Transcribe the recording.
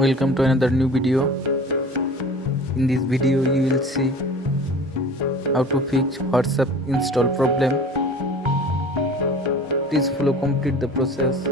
Welcome to another new video. In this video you will see how to fix WhatsApp install problem. Please follow complete the process.